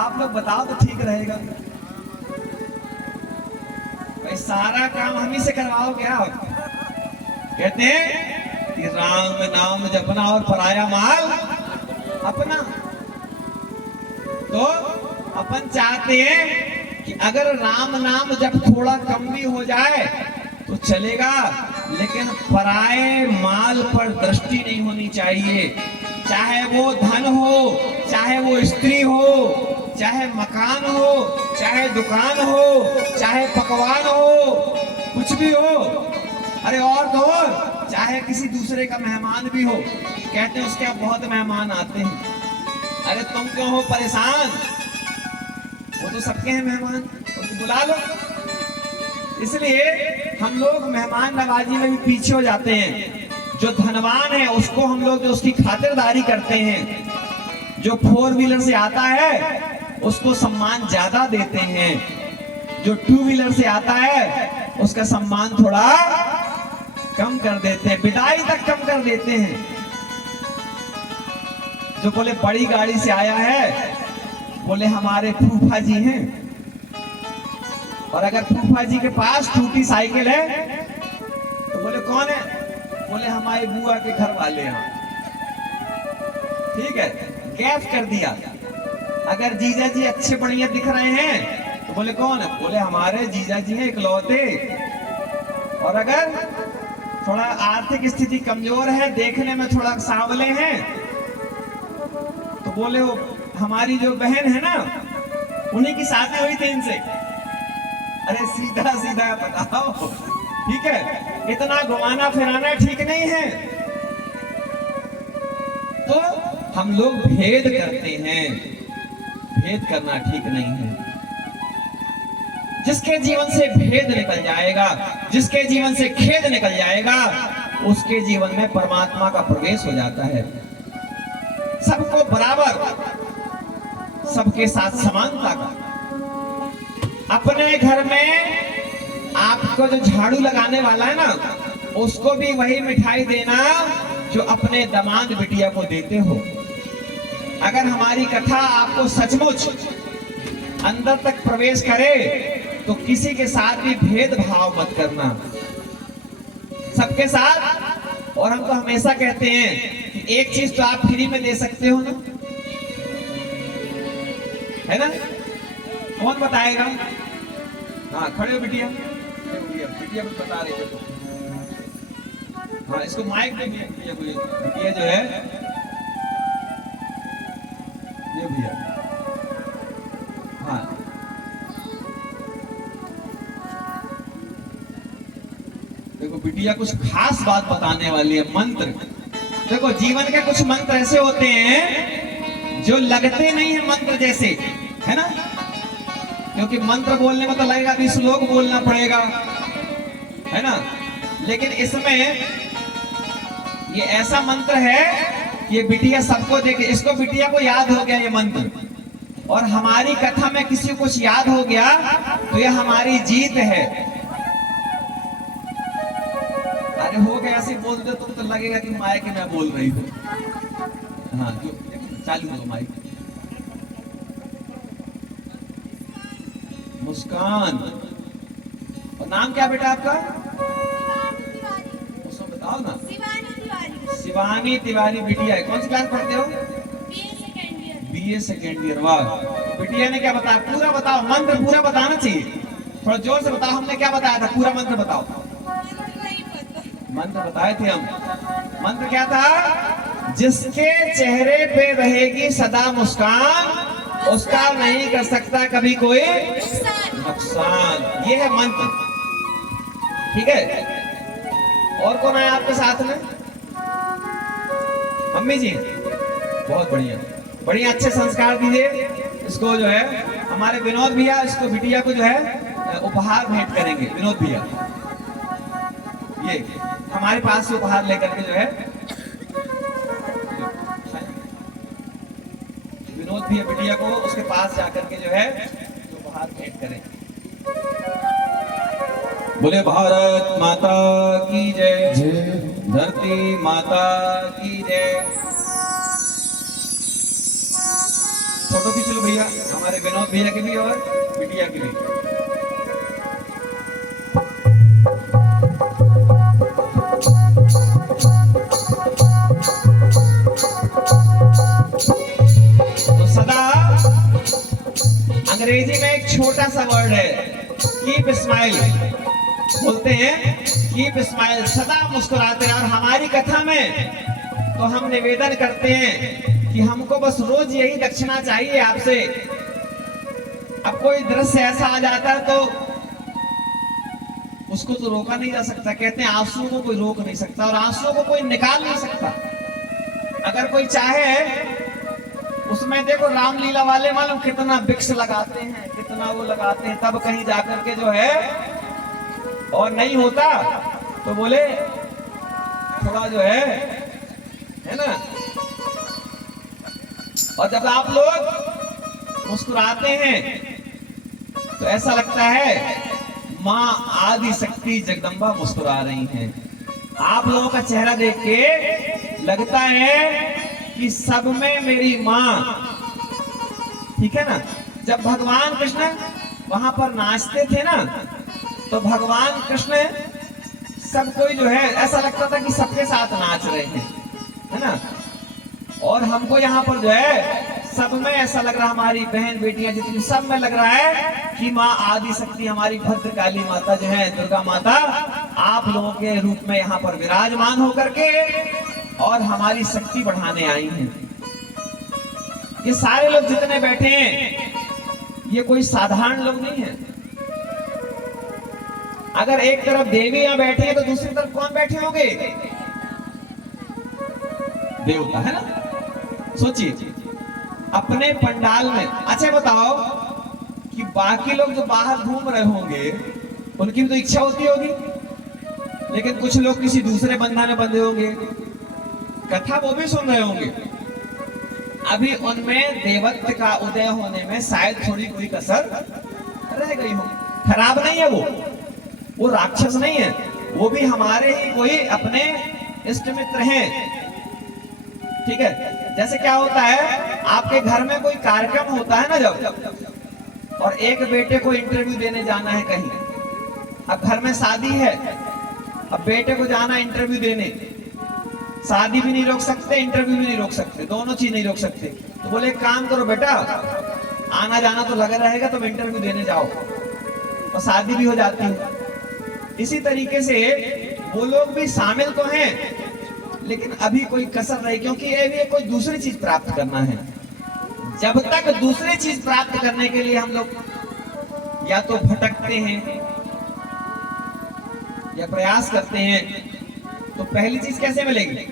आप लोग बताओ तो ठीक रहेगा। भाई सारा काम हम ही से करवाओ क्या? कहते हैं कि राम नाम जपना और पराया माल अपना। तो अपन चाहते हैं कि अगर राम नाम जब थोड़ा कम भी हो जाए तो चलेगा, लेकिन पराये माल पर दृष्टि नहीं होनी चाहिए। चाहे वो धन हो, चाहे वो स्त्री हो, चाहे मकान हो, चाहे दुकान हो, चाहे पकवान हो, कुछ भी हो। अरे और तो और, चाहे किसी दूसरे का मेहमान भी हो, कहते हैं उसके यहाँ बहुत मेहमान आते हैं। अरे तुम क्यों हो परेशान? वो तो सबके हैं मेहमान, उनको बुला लो। इसलिए हम लोग मेहमान नवाजी में भी पीछे हो जाते हैं। जो धनवान है उसको हम लोग जो उसकी खातिरदारी करते हैं, जो 4 व्हीलर से आता है उसको सम्मान ज्यादा देते हैं, जो 2 व्हीलर से आता है उसका सम्मान थोड़ा कम कर देते हैं, विदाई तक कम कर देते हैं। जो बोले बड़ी गाड़ी से आया है, बोले हमारे फूफा जी हैं, और अगर फूफा जी के पास टूटी साइकिल है तो बोले कौन है? बोले हमारे बुआ के घर वाले हैं। ठीक है, गैप कर दिया। अगर जीजा जी अच्छे बढ़िया दिख रहे हैं तो बोले कौन है? बोले हमारे जीजा जी हैं इकलौते। और अगर थोड़ा आर्थिक स्थिति कमजोर है, देखने में थोड़ा सांवले हैं, तो बोले वो हमारी जो बहन है ना, उन्हीं की शादी हुई थी इनसे। अरे सीधा सीधा बताओ, ठीक है? इतना घुमाना फिराना ठीक नहीं है। तो हम लोग भेद करते हैं, भेद करना ठीक नहीं है। जिसके जीवन से भेद निकल जाएगा, जिसके जीवन से खेद निकल जाएगा, उसके जीवन में परमात्मा का प्रवेश हो जाता है। सबको बराबर, सबके साथ समानता का। अपने घर में आपको जो झाड़ू लगाने वाला है ना, उसको भी वही मिठाई देना जो अपने दामाद बिटिया को देते हो। अगर हमारी कथा आपको सचमुच अंदर तक प्रवेश करे तो किसी के साथ भी भेदभाव मत करना, सबके साथ। और हम तो हमेशा कहते हैं कि एक चीज तो आप फ्री में दे सकते हो ना, है ना? कौन बताएगा? हाँ खड़े हो बिटिया, बिटिया कुछ बता रही थे। हाँ इसको माइक दे बिटिया को। बिटिया जो है ये भैया, हाँ देखो बिटिया कुछ खास बात बताने वाली है। मंत्र देखो, जीवन के कुछ मंत्र ऐसे होते हैं जो लगते नहीं है मंत्र जैसे, है ना? क्योंकि मंत्र बोलने में तो लगेगा कि श्लोक बोलना पड़ेगा, है ना? लेकिन इसमें ये ऐसा मंत्र है कि ये बिटिया सबको देखे, इसको बिटिया को याद हो गया ये मंत्र, और हमारी कथा में किसी को कुछ याद हो गया तो ये हमारी जीत है। अरे हो गया ऐसे बोल दे तो लगेगा कि माइक में बोल रही हूँ। हाँ जो चालू हो माइक। मुस्कान, और नाम क्या बेटा आपका? उसको बताओ ना। शिवानी तिवारी बिटिया है। कौन सी क्लास पढ़ते हो? BA second year. वाह, बिटिया ने क्या बताया? पूरा बताओ, मंत्र पूरा बताना चाहिए। थोड़ा जोर से बताओ, हमने क्या बताया था? पूरा मंत्र बताओ। मंत्र बताए थे हम। मंत्र क्या था? जिसके चेहरे पे रहेगी सदा मुस्कान, उसका नहीं कर सकता कभी कोई नुकसान। ये है मंत्र, ठीक है? और कौन है आपके साथ में? मम्मी जी, बहुत बढ़िया, बढ़िया, अच्छे संस्कार दीजिए। इसको जो है हमारे विनोद भैया, इसको बिटिया को जो है उपहार भेंट करेंगे। विनोद भैया ये हमारे पास से उपहार लेकर के जो है, विनोद भैया बिटिया को उसके पास जाकर के जो है उपहार भेंट करें। बोले भारत माता की जय, धरती माता की जय। फोटो खींच लो भैया, हमारे विनोद भैया की भी और बिटिया की भी। तो सदा, अंग्रेजी में एक छोटा सा वर्ड है कीप स्माइल, बोलते हैं कीप स्माइल, सदा मुस्कुराते हैं। और हमारी कथा में तो हम निवेदन करते हैं कि हमको बस रोज यही दक्षिणा चाहिए आपसे। अब कोई दृश्य ऐसा आ जाता है तो उसको तो रोका नहीं जा सकता। कहते हैं आंसुओं को कोई रोक नहीं सकता और आंसुओं को कोई निकाल नहीं सकता। अगर कोई चाहे, उसमें देखो रामलीला वाले मालूम कितना विक्स लगाते हैं, कितना वो लगाते हैं, तब कहीं जाकर के जो है और नहीं होता तो बोले थोड़ा जो है ना। और जब आप लोग मुस्कुराते हैं तो ऐसा लगता है मां आदि शक्ति जगदम्बा मुस्कुरा रही हैं। आप लोगों का चेहरा देख के लगता है कि सब में मेरी मां, ठीक है ना। जब भगवान कृष्ण वहां पर नाचते थे ना, तो भगवान कृष्ण सब कोई जो है ऐसा लगता था कि सबके साथ नाच रहे हैं, है ना। और हमको यहाँ पर जो है सब में ऐसा लग रहा, हमारी बहन बेटियां जितनी सब में लग रहा है कि माँ आदि शक्ति हमारी भद्रकाली माता जो है, दुर्गा माता आप लोगों के रूप में यहाँ पर विराजमान होकर के और हमारी शक्ति बढ़ाने आई हैं। ये सारे लोग जितने बैठे हैं ये कोई साधारण लोग नहीं है। अगर एक तरफ देवी यहाँ बैठे हैं तो दूसरी तरफ कौन बैठे होंगे? देवता, है ना। सोचिए अपने पंडाल में। अच्छा बताओ कि बाकी लोग जो बाहर घूम रहे होंगे उनकी भी तो इच्छा होती होगी, लेकिन कुछ लोग किसी दूसरे बंधन में बंधे होंगे, कथा वो भी सुन रहे होंगे। अभी उनमें देवत्व का उदय होने में शायद थोड़ी कोई कसर रह गई हो। खराब नहीं है वो राक्षस नहीं है, वो भी हमारे ही कोई अपने इष्ट मित्र हैं, ठीक है। जैसे क्या होता है, आपके घर में कोई कार्यक्रम होता है ना जब, और एक बेटे को इंटरव्यू देने जाना है कहीं। अब घर में शादी है, अब बेटे को जाना इंटरव्यू देने, शादी भी नहीं रोक सकते, इंटरव्यू भी नहीं रोक सकते, दोनों चीज नहीं रोक सकते। तो बोले काम करो बेटा, आना जाना तो लगा रहेगा, तुम इंटरव्यू देने जाओ, और शादी भी हो जाती है। इसी तरीके से वो लोग भी शामिल तो हैं, लेकिन अभी कोई कसर नहीं, क्योंकि ये भी कोई दूसरी चीज प्राप्त करना है। जब तक दूसरी चीज प्राप्त करने के लिए हम लोग या तो भटकते हैं या प्रयास करते हैं, तो पहली चीज कैसे मिलेगी?